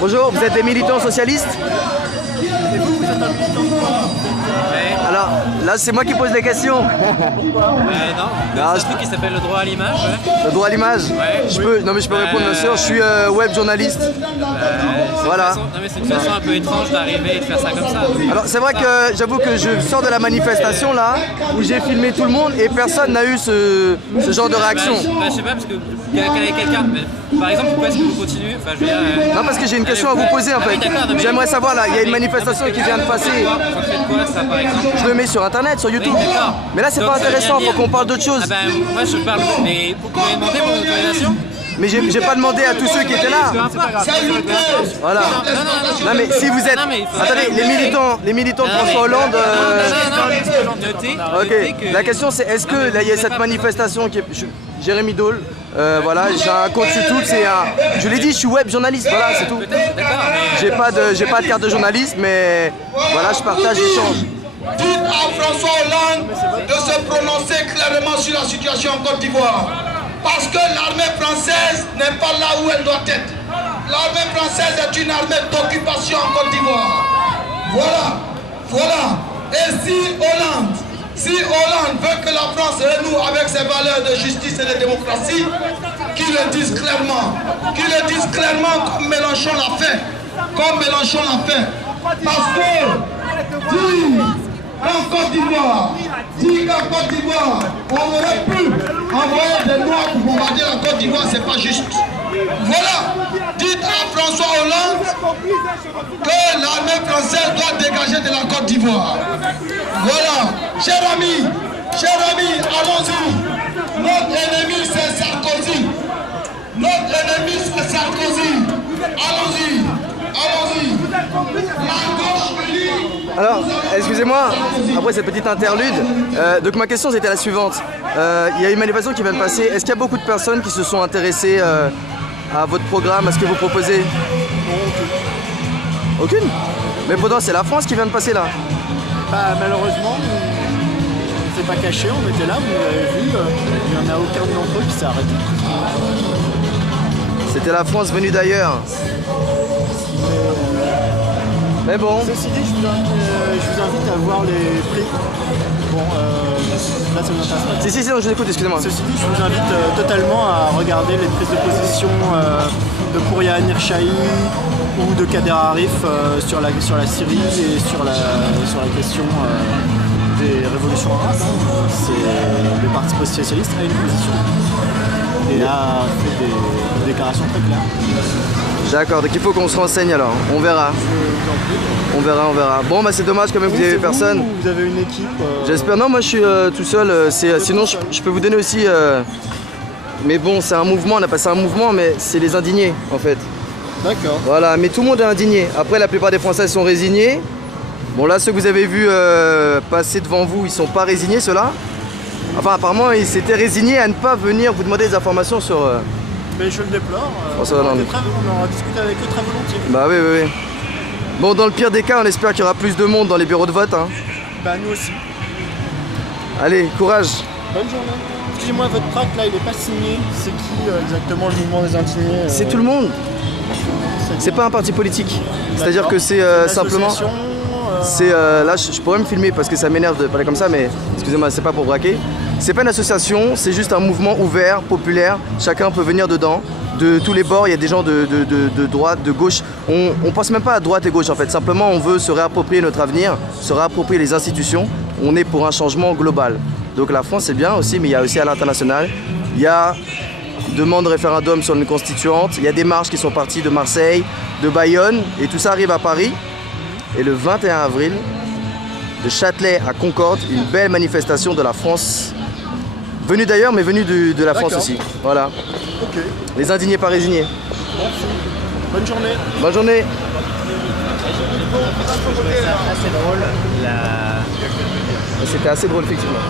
Bonjour, vous êtes des militants socialistes? Et vous, vous êtes un militant de quoi? Alors, là, c'est moi qui pose les questions. Non, c'est un truc qui s'appelle le droit à l'image. Ouais. Le droit à l'image? Ouais. Je peux répondre, bien sûr. Je suis web journaliste. Voilà. Non, mais c'est une façon un peu étrange d'arriver et de faire ça comme ça. Alors, c'est vrai que j'avoue que je sors de la manifestation là, où j'ai filmé tout le monde et personne n'a eu ce genre de réaction. Je sais pas, parce que quelqu'un. Par exemple, pourquoi est-ce que vous continuez? Enfin, je veux dire, Non, parce que j'ai une question à vous poser en fait. J'aimerais savoir là, il y a une manifestation qui vient de passer. Vous faites quoi, ça, par exemple? Je le mets sur internet, sur YouTube. Oui, d'accord. Mais là, c'est Donc, pas ça veut intéressant, bien faut dire- qu'on parle d'autre chose. Ah ben, moi je parle, mais vous pouvez demander mon autorisation? Mais j'ai pas demandé à tous ceux qui étaient là. Voilà. Non mais si vous êtes... Non, mais- Attendez, les militants de François Hollande... Notez Ok, que... la question c'est est-ce que là il y a cette manifestation qui est... Jérémy Dole, voilà, j'ai un compte YouTube, c'est un... Je l'ai dit, je suis web journaliste, voilà, c'est tout. Peut-être, d'accord, mais... J'ai pas de carte de journaliste, mais voilà, je partage, j'échange. Dites à François Hollande de se prononcer clairement sur la situation en Côte d'Ivoire. Parce que l'armée française n'est pas là où elle doit être. L'armée française est une armée d'occupation en Côte d'Ivoire. Voilà. Et si Hollande veut que la France renoue avec ses valeurs de justice et de démocratie, qu'il le dise clairement. Comme Mélenchon l'a fait. Parce que qu'en Côte d'Ivoire, on aurait pu envoyer des Noirs pour bombarder la Côte d'Ivoire, c'est pas juste. Voilà, dites à François Hollande que l'armée française doit dégager de la Côte d'Ivoire. Voilà, cher ami, allons-y. Notre ennemi c'est Sarkozy. Allons-y. La gauche unie. Alors, excusez-moi, après cette petite interlude, donc ma question c'était la suivante. Il y a une manifestation qui vient de passer. Est-ce qu'il y a beaucoup de personnes qui se sont intéressées à votre programme, à ce que vous proposez? Aucune. Mais pourtant c'est la France qui vient de passer là. Bah, malheureusement, c'est pas caché, on était là, vous l'avez vu, il n'y en a aucun d'entre eux qui s'est arrêté. C'était la France venue d'ailleurs. Mais bon. Ceci dit, je vous invite à voir les prix. Bon, là ça ne m'intéresse pas. Si, je vous écoute, excusez-moi. Ceci dit, je vous invite totalement à regarder les prises de position de Pouria Nirchahi ou de Kader Arif sur la Syrie et sur la question des révolutions arabes. Le Parti socialiste a une position et a fait des déclarations très claires. D'accord, donc il faut qu'on se renseigne alors, on verra. On verra. Bon bah c'est dommage quand même que vous n'avez personne. Vous avez une équipe J'espère, non moi je suis tout seul, sinon je peux vous donner aussi... Mais bon c'est un mouvement, on a passé un mouvement mais c'est les indignés en fait. D'accord. Voilà, mais tout le monde est indigné. Après la plupart des Français sont résignés. Bon là ceux que vous avez vus passer devant vous, ils sont pas résignés ceux-là. Enfin apparemment ils s'étaient résignés à ne pas venir vous demander des informations sur... Mais je le déplore, on en discuté avec eux très volontiers. Bah oui. Bon, dans le pire des cas, on espère qu'il y aura plus de monde dans les bureaux de vote. Hein. Bah nous aussi. Allez, courage. Bonne journée. Excusez-moi, votre tract là, il n'est pas signé. C'est qui exactement le mouvement des indignés C'est tout le monde. C'est pas un parti politique. C'est-à-dire que c'est simplement... là, je pourrais me filmer parce que ça m'énerve de parler comme ça, mais excusez-moi, c'est pas pour braquer. C'est pas une association, c'est juste un mouvement ouvert, populaire. Chacun peut venir dedans. De tous les bords, il y a des gens de droite, de gauche. On pense même pas à droite et gauche en fait. Simplement, on veut se réapproprier notre avenir, se réapproprier les institutions. On est pour un changement global. Donc la France, c'est bien aussi, mais il y a aussi à l'international. Il y a demande de référendum sur une constituante. Il y a des marches qui sont parties de Marseille, de Bayonne, et tout ça arrive à Paris. Et le 21 avril, de Châtelet à Concorde, une belle manifestation de la France. Venue d'ailleurs, mais venue de la France aussi. Voilà. Ok. Les indignés pas résignés. Merci. Bonne journée. Bonne journée. Assez drôle. C'était assez drôle, effectivement.